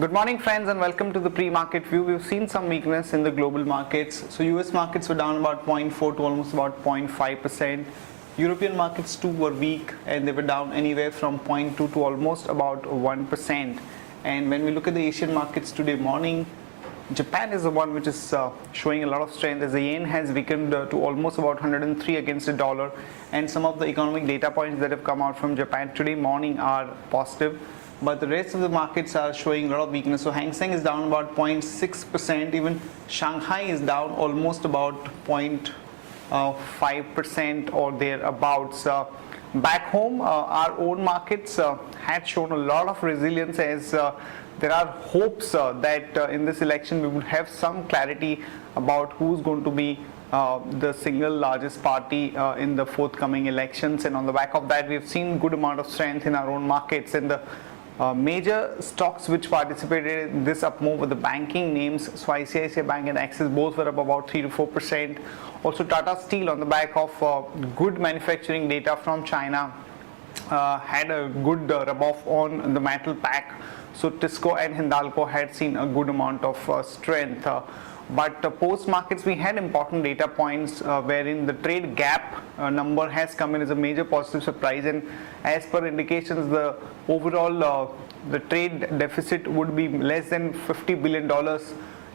Good morning friends and welcome to the pre-market view. We've seen some weakness in the global markets. So US markets were down about 0.4 to almost about 0.5%. European markets too were weak and they were down anywhere from 0.2 to almost about 1%. And when we look at the Asian markets today morning, Japan is the one which is showing a lot of strength as the yen has weakened to almost about 103 against the dollar, and some of the economic data points that have come out from Japan today morning are positive. But the rest of the markets are showing a lot of weakness. So Hang Seng is down about 0.6%, even Shanghai is down almost about 0.5% or thereabouts. Back home, our own markets had shown a lot of resilience as there are hopes that in this election we would have some clarity about who's going to be the single largest party in the forthcoming elections, and on the back of that we have seen good amount of strength in our own markets. And the major stocks which participated in this up move were the banking names. So ICICI Bank and Axis both were up about 3 to 4%. Also Tata Steel, on the back of good manufacturing data from China, had a good rub-off on the metal pack. So Tisco and Hindalco had seen a good amount of strength. But post markets we had important data points wherein the trade gap number has come in as a major positive surprise, and as per indications the overall the trade deficit would be less than $50 billion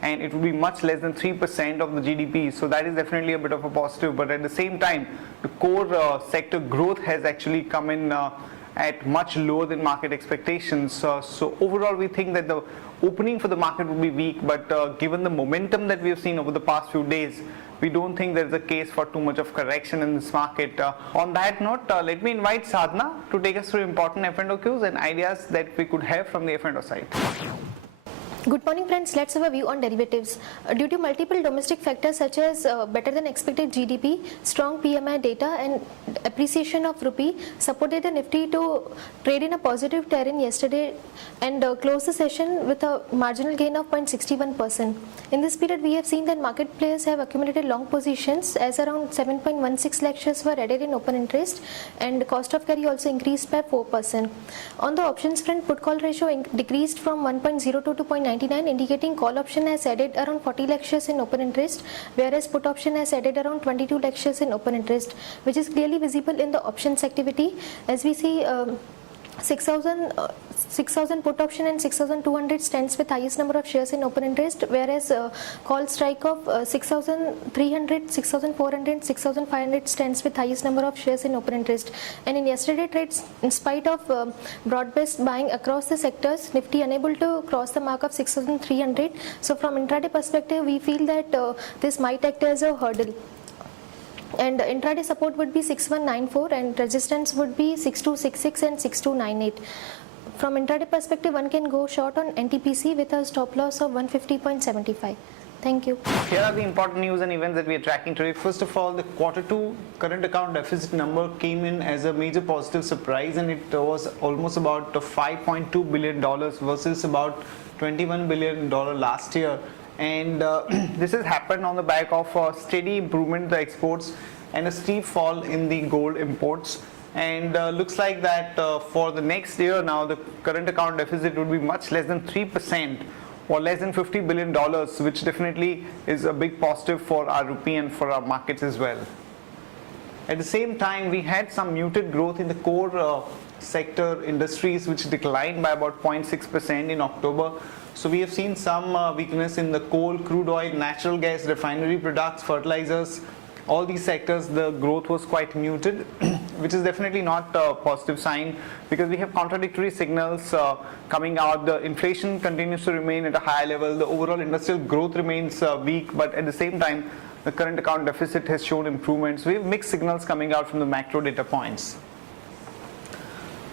and it would be much less than 3% of the GDP. So that is definitely a bit of a positive, but at the same time the core sector growth has actually come in at much lower than market expectations. So overall we think that the opening for the market will be weak, but given the momentum that we have seen over the past few days, we don't think there is a case for too much of correction in this market. On that note, let me invite Sadhana to take us through important F&O cues and ideas that we could have from the F&O side. Good morning friends, let's have a view on derivatives. Due to multiple domestic factors such as better than expected GDP, strong PMI data and appreciation of rupee supported the Nifty to trade in a positive terrain yesterday and close the session with a marginal gain of 0.61%. In this period we have seen that market players have accumulated long positions as around 7.16 lakh shares were added in open interest and cost of carry also increased by 4%. On the options front, put call ratio decreased from 1.02 to 0.99, indicating call option has added around 40 lakh shares in open interest, whereas put option has added around 22 lakh shares in open interest, which is clearly visible in the options activity as we see 6,000 put option and 6,200 stands with highest number of shares in open interest, whereas call strike of 6,300, 6,400, 6,500 stands with highest number of shares in open interest. And in yesterday trades, in spite of broad-based buying across the sectors, Nifty unable to cross the mark of 6,300. So from intraday perspective, we feel that this might act as a hurdle. And intraday support would be 6194 and resistance would be 6266 and 6298. From intraday perspective, one can go short on NTPC with a stop loss of 150.75. Thank you. Here are the important news and events that we are tracking today. First of all, the Q2 current account deficit number came in as a major positive surprise, and it was almost about $5.2 billion versus about $21 billion last year. And this has happened on the back of steady improvement in the exports and a steep fall in the gold imports. And looks like that for the next year now the current account deficit would be much less than 3% or less than $50 billion, which definitely is a big positive for our rupee and for our markets as well. At the same time, we had some muted growth in the core sector industries, which declined by about 0.6% in October. So we have seen some weakness in the coal, crude oil, natural gas, refinery products, fertilizers. All these sectors, the growth was quite muted, which is definitely not a positive sign because we have contradictory signals coming out. The inflation continues to remain at a high level. The overall industrial growth remains weak, but at the same time, the current account deficit has shown improvements. We have mixed signals coming out from the macro data points.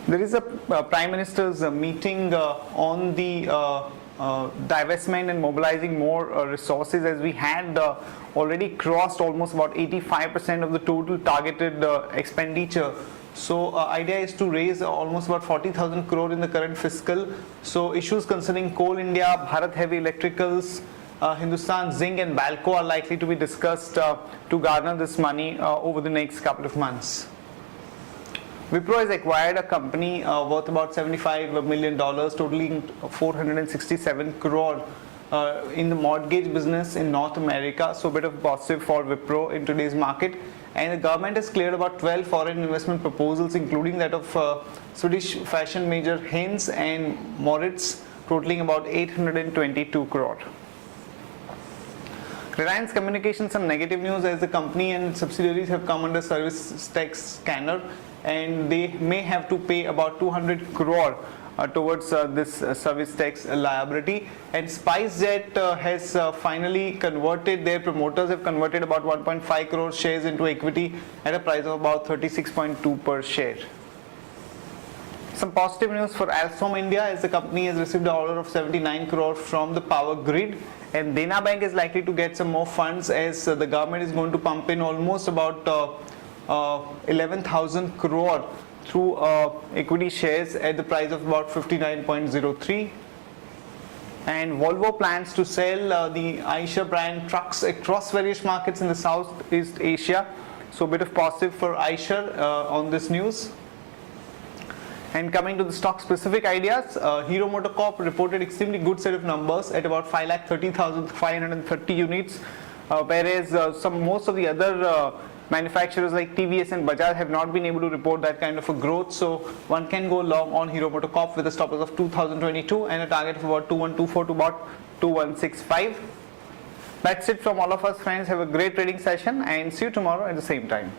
There is a Prime Minister's meeting on the divestment and mobilizing more resources, as we had already crossed almost about 85% of the total targeted expenditure. So idea is to raise almost about 40,000 crore in the current fiscal. So issues concerning Coal India, Bharat Heavy Electricals, Hindustan Zinc and Balco are likely to be discussed to garner this money over the next couple of months. Wipro has acquired a company worth about $75 million, totaling 467 crore in the mortgage business in North America. So a bit of positive for Wipro in today's market. And the government has cleared about 12 foreign investment proposals, including that of Swedish fashion major Heinz and Moritz, totaling about 822 crore. Reliance Communications, some negative news as the company and subsidiaries have come under service tax scanner, and they may have to pay about 200 crore towards this service tax liability. And SpiceJet has finally converted, their promoters have converted about 1.5 crore shares into equity at a price of about 36.2 per share. Some positive news for Alstom India, as the company has received an order of 79 crore from the Power Grid, and Dena Bank is likely to get some more funds as the government is going to pump in almost about 11,000 crore through equity shares at the price of about 59.03. And Volvo plans to sell the Eicher brand trucks across various markets in the Southeast Asia. So a bit of positive for Eicher on this news. And coming to the stock specific ideas, Hero MotoCorp reported extremely good set of numbers at about 5,30,530 units, whereas most of the other manufacturers like TVS and Bajaj have not been able to report that kind of a growth. So one can go long on Hero MotoCorp with a stop loss of 2022 and a target of about 2124 to about 2165. That's it from all of us, friends. Have a great trading session and see you tomorrow at the same time.